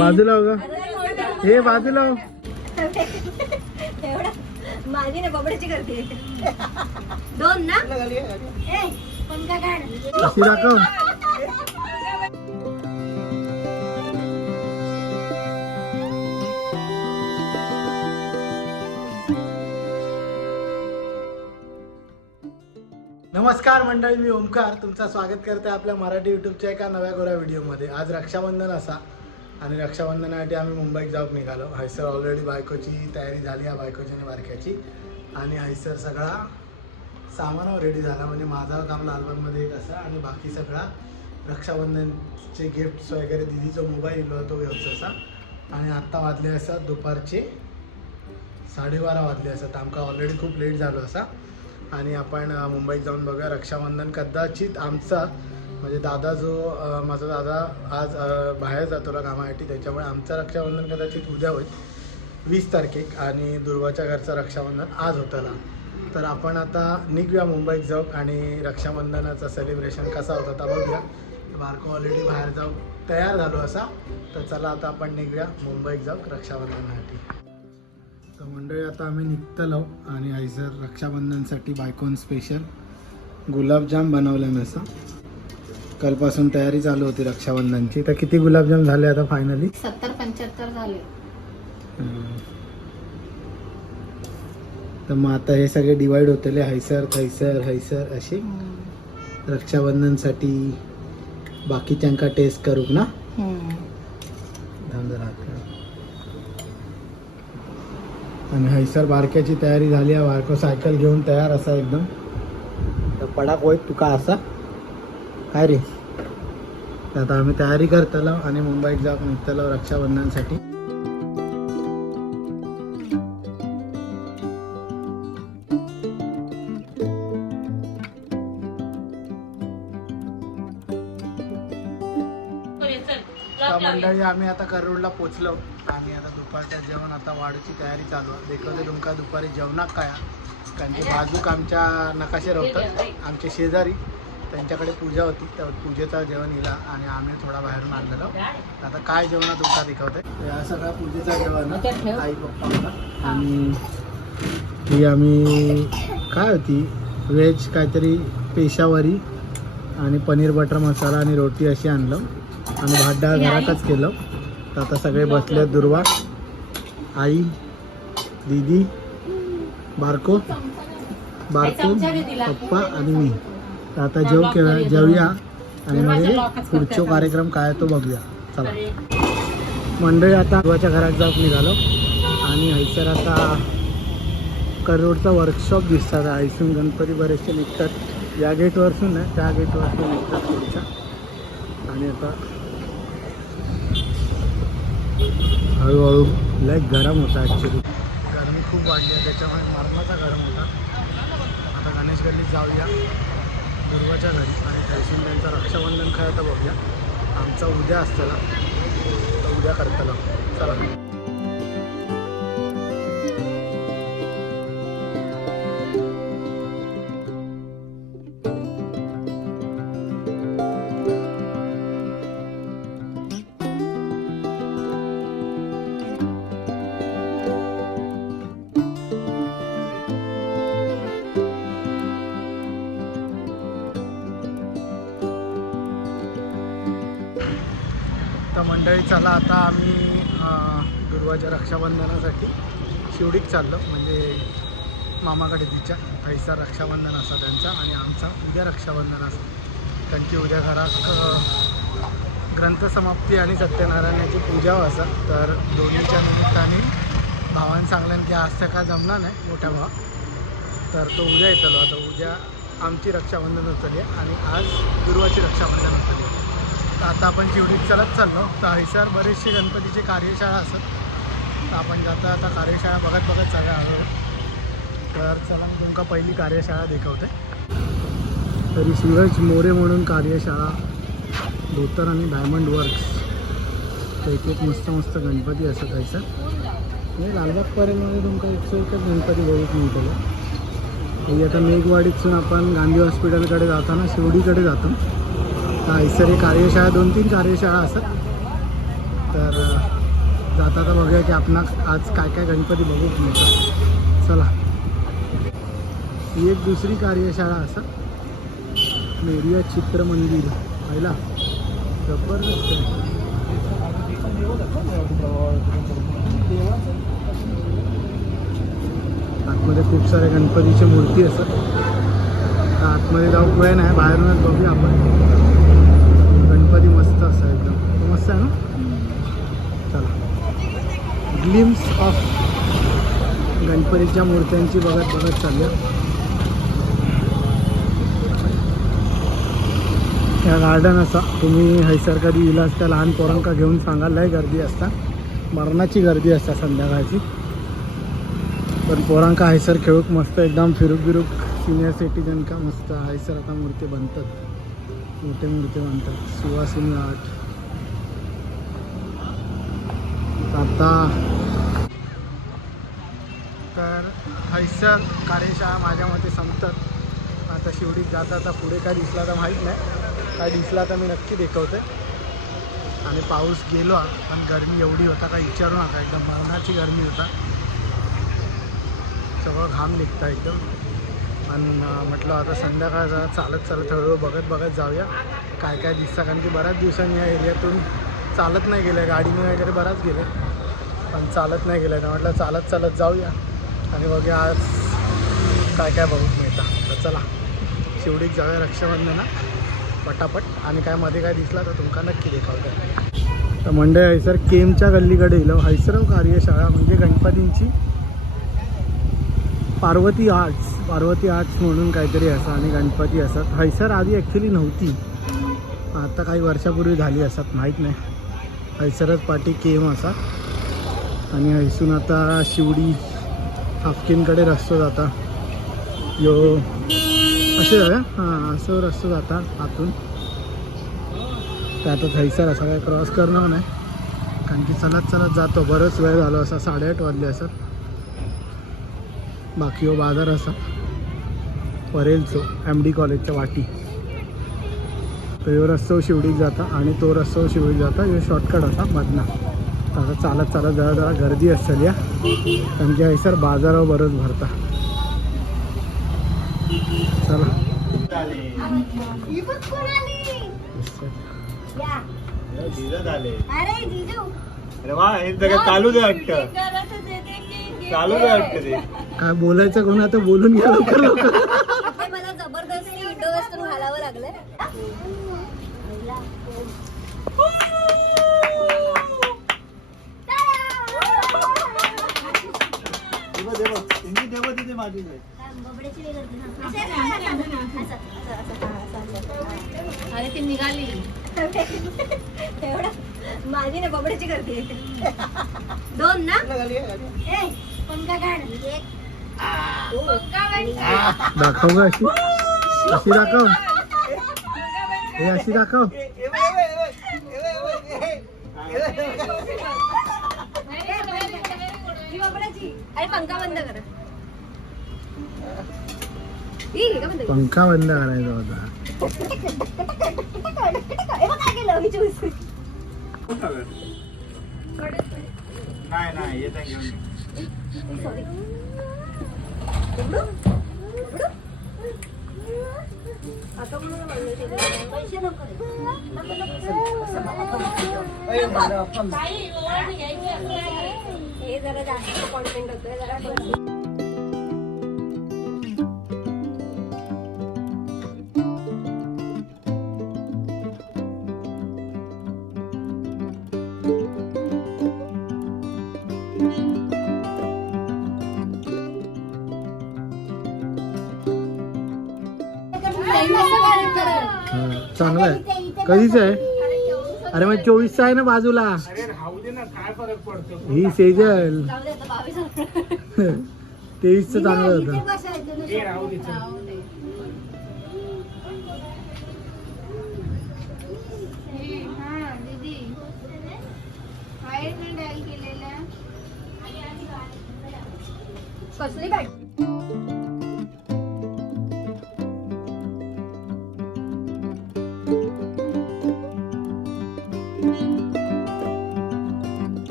बाजूला हो का हे बाजूला हो. माझी ना बबड्याची करते दोन ना? ए, पंखा काढ. दाखव. नमस्कार मंडळी मी ओमकार. तुमचं स्वागत करते आपल्या मराठी युट्यूबच्या एका नव्या गोऱ्या व्हिडिओमध्ये. आज रक्षाबंधन असा. आणि रक्षाबंधनासाठी आम्ही मुंबईत जाऊन निघालो. हैसर ऑलरेडी बायकोची तयारी झाली आहे बायकोची आणि बारक्याची. आणि हैसर सगळा सामान रेडी झाला. म्हणजे माझा काम लालबागमध्ये एक असा आणि बाकी सगळा रक्षाबंधनचे गिफ्ट्स वगैरे दिदीचा मोबाईल तो घ्यायचा आणि आत्ता वाजले असतात दुपारचे साडेबारा वाजले असतात आमका ऑलरेडी खूप लेट झालो असा. आणि आपण मुंबईत जाऊन बघूया. रक्षाबंधन कदाचित आमचा म्हणजे दादा जो माझा दादा आज बाहेर जातो ना कामासाठी त्याच्यामुळे आमचं रक्षाबंधन कदाचित उद्या होईल. वीस तारखेक आणि दुर्वाच्या घरचं रक्षाबंधन आज होतं ना तर आपण आता निघूया मुंबईत जाऊ आणि रक्षाबंधनाचं सेलिब्रेशन कसा होता तर बघूया. बारको ऑलरेडी बाहेर जाऊ तयार झालो असा. तर चला आता आपण निघूया मुंबईत जाऊ रक्षाबंधनासाठी. तर मंडळी आता आम्ही निघतलो आणि आयसर रक्षाबंधनसाठी बायकोन स्पेशल गुलाबजाम बनवले मी असं कालपासून तयारी चालू होती रक्षाबंधनची. तर किती गुलाबजाम झाले आता फायनली सत्तर पंच्याहत्तर झाले. तर मग आता हे सगळे डिवाइड होतले हैसर थैसर हैसर असे. रक्षाबंधनसाठी बाकीच्यांका टेस्ट करू ना? थांब जरा हात काढ. आणि हैसर बारक्याची तयारी झाली आहे. बारको सायकल घेऊन तयार असा एकदम. तर पडाक होय तुका असा? काय रे? तर आता आम्ही तयारी करतलो आणि मुंबईत जाऊन निघतलो रक्षाबंधनसाठी. मंडळी आम्ही आता करूडला पोचलो. आणि आता दुपारचं जेवण आता वाढूची तयारी चालू आहे. देखवते तुमका दुपारी जेवणाक काय? कारण की बाजूक आमच्या नकाशे होतं आमचे शेजारी त्यांच्याकडे पूजा होती तर पूजेचा जेवण इला आणि आम्ही थोडा बाहेरून आणलेलो. आता काय जेवण तुमका दिखवते या सगळा पूजेचा जेवण. आई पप्पा आणि ही आम्ही काय होती? व्हेज काहीतरी पेशावरी आणि पनीर बटर मसाला आणि रोटी अशी आणलं. आणि भात डाळ घरातच केलं. तर आता सगळे बसले दुर्वा आई दीदी बारको बारको पप्पा आणि मी. तर आता जेव के जेवूया आणि म्हणजे पुढचा कार्यक्रम काय आहे तो बघूया. चला. मंडळी आता दुर्वाच्या घरात जाऊन निघालो. आणि हैसर आता करोडचा वर्कशॉप दिसतात. आयसून गणपती बरेचसे निघतात. या गेटवरसून नाही त्या गेटवरसून निघतात पुढच्या. आणि आता हळूहळू. लय गरम होता ॲक्च्युली गरमी खूप वाढली आहे त्याच्यामुळे मरणाचा गरम होता. आता गणेश गल्लीत जाऊया. दुर्वाच्या घरी. आणि त्यासून त्यांचं रक्षाबंधन तर बघूया. आमचा उद्या असतं ना. तर उद्या करताना चला. मंडळी चला आता आम्ही दुर्वाच्या रक्षाबंधनासाठी शिवडीक चाललो. म्हणजे मामाकडे तिच्या थैसा रक्षाबंधन असा त्यांचा आणि आमचा उद्या रक्षाबंधन असं. त्यांची उद्या घरात ग्रंथसमाप्ती आणि सत्यनारायणाची पूजा हो असा. तर दोन्हीच्या निमित्ताने भावान सांगल्यान की आज सकाळ जमणार नाही मोठ्या भावा. तर तो उद्या येतलो. आता उद्या आमची रक्षाबंधन होतली आणि आज दुर्वाची रक्षाबंधन होतली. तर आता आपण चिवडीत चालत चाललो. तर हैसर बरेचसे गणपतीचे कार्यशाळा असत. तर आपण जाता आता कार्यशाळा बघत बघत सगळ्या आलो तर चला मी तुमका पहिली कार्यशाळा दाखवते. तरी सूरज मोरे म्हणून कार्यशाळा धोतर आणि डायमंड वर्क्स तर एक एक मस्त मस्त गणपती असत हैसर म्हणजे लालबागपर्यंतमध्ये तुमका एकशे एकच गणपती बघूक मिळतलो. आता मेघवाडीतून आपण गांधी हॉस्पिटलकडे जाताना शिवडीकडे जातो. तर कार्यशाळा दोन तीन कार्यशाळा असतात. तर जाता तर बघूया की आपण आज काय काय गणपती बघू मिळतात. चला. ही एक दुसरी कार्यशाळा असं. मेरिया चित्र मंदिर पहिला? जबरदस्त आहे. आतमध्ये खूप साऱ्या गणपतीची मूर्ती असतात. आतमध्ये जाऊ वेळ नाही बाहेरूनच बघूया आपण. कधी मस्त असं एकदम. मस्त आहे ना? चला. ग्लिम्स ऑफ गणपतीच्या मूर्त्यांची बघत बघत चालूया. ह्या गार्डन असा. तुम्ही हैसर कधी इलाज त्या लहान पोरांका घेऊन सांगाल लय गर्दी असता. मरणाची गर्दी असता संध्याकाळची. पण पोरांका हैसर खेळूक मस्त एकदम फिरूक बिरूक सिनियर सिटीजन का मस्त हैसर आता मूर्ती बनतात. मोठे मूर्ती म्हणतात सुवासिनी आठ. आता तर हैसर कार्यशाळा माझ्या मते संपतात आता शिवडीत जाता आता पुढे काय दिसला तर माहीत नाही. काय दिसला तर मी नक्की देखवते. आणि पाऊस गेलो पण गरमी एवढी होता का विचारू नका. एकदम मरणाची गरमी होता. सगळं घाम निघता एकदम. आणि म्हटलं आता संध्याकाळ जरा चालत चालत हळूहळू बघत बघत जाऊया काय काय दिसतं. कारण की बऱ्याच दिवसांनी या एरियातून चालत नाही गेलं गाडीने वगैरे बराच गेले पण चालत नाही गेलं. तर म्हटलं चालत चालत जाऊया आणि बघूया आज काय काय बघू मिळतं. तर चला शिवडीक जाऊया रक्षाबंधना पटापट. आणि काय मध्ये काय दिसला तर तुमका नक्की देखावतं. तर मंडळ हैसर केमच्या गल्लीकडे येलो हैसरव कार्यशाळा म्हणजे गणपतींची पार्वती आर्ट्स पार्वती आर्ट्स म्हणून काहीतरी असं आणि गणपती असतात हैसर आधी ॲक्च्युली नव्हती. आता काही वर्षापूर्वी झाली असतात माहीत नाही. हैसरच पाठी केम असा. आणि हैसून आता शिवडी हाफकिनकडे रस्तो जाता. यो असे जाऊया हां असं रस्तो जाता आतून. त्यातच हैसर असा काय क्रॉस करणार नाही. कारण की चलत चलत जातो. बरंच वेळ झालो असा साडेआठ वाजले असत. बाकी हो बाजार असा. परेलचो एम डी कॉलेजच्या वाटी. तर ह्यो रस्तो शिवडीक जाता आणि तो रस्तो शिवडीक जाता. ह्यो शॉर्टकट असा मधना. आता चालत चालत जरा जरा गर्दी असतली या कारण की हैसर बाजारावर बरंच भरता. चला. चालूच आहे वाटतं आहे वाटतं ते काय बोलायचं कोण आता बोलून घ्या लवकर लवकर. मला जबरदस्ती वेस्टर्न घालावं लागलं देव देव. त्यांची देव तिथे माझीच आहे अरे ती निघाली. एवढं माझी ना बबड्याची गर्दी. दोन ना? ए, दाखव का अशी अशी दाखव हे अशी दाखव ही पंखा बंद ही करायचा होता हे. नाही नाही येता घेऊन हे जरा जास्त कॉन्टेंट होतोय जरा चांगलं आहे. कधीच आहे? अरे मग चोवीसचा आहे ना बाजूला. अरे राहू दे ना काय फरक पडतो? ही सेजल. तेवीसचं चांगलं होतं. हे. कसली बॅट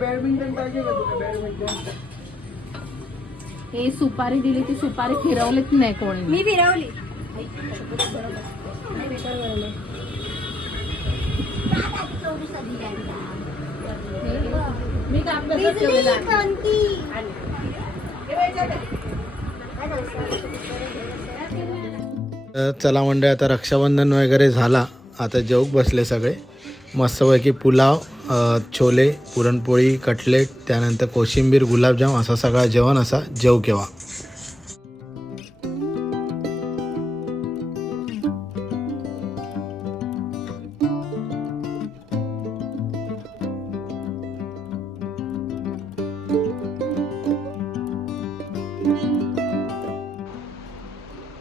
बॅडमिंटन पाहिजे का तुला? बॅडमिंटन हे सुपारी दिली ती सुपारी फिरवलीच नाही कोणी. मी फिरवली. मी काम कसं ठेवलेलं आहे? तर चला मंडळी आता रक्षाबंधन वगैरे झाला. आता जेवूक बसले सगळे. मस्तपैकी पुलाव छोले पुरणपोळी कटलेट त्यानंतर कोशिंबीर गुलाबजाम असा सगळा जेवण असा जेव केव्हा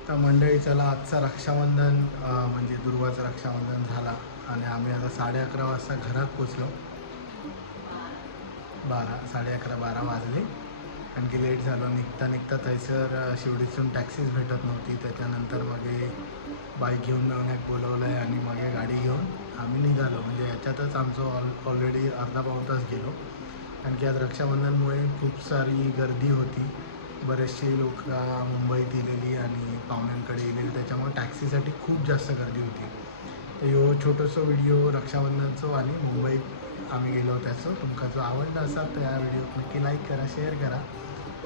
तर मंडळी चला आजचा रक्षाबंधन म्हणजे दुर्गाचं रक्षाबंधन झाला. आणि आम्ही आता साडे अकरा वाजता घरात पोचलो. बारा साडे अकरा बारा वाजले. आणखी लेट झालो. निघता निघता थंयसर शिवडीतून टॅक्सीच भेटत नव्हती. त्याच्यानंतर मग बाईक घेऊन मेवण्याक बोलवलं आहे आणि मग गाडी घेऊन आम्ही निघालो. म्हणजे याच्यातच आमचं ऑल ऑलरेडी अर्धा पाऊण तास गेलो. आणखी आज रक्षाबंधनमुळे खूप सारी गर्दी होती. बरेचसे लोक मुंबईत दिलेली आणि पाहुण्यांकडे येलेली त्याच्यामुळे टॅक्सीसाठी खूप जास्त गर्दी होती. तर ह्यो छोटंसं व्हिडिओ रक्षाबंधनचो आणि मुंबईत आम्ही गेलो त्याचं. तुमका जो आवडला असाल तर या व्हिडिओ नक्की लाईक करा शेअर करा.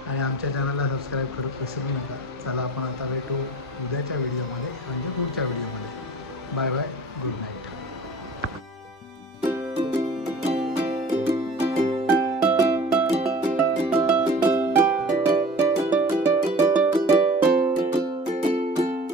आणि आमच्या चॅनलला सबस्क्राईब करू विसरू नका. चला आपण आता भेटू उद्याच्या व्हिडिओमध्ये म्हणजे पुढच्या व्हिडिओमध्ये बाय बाय गुड नाईट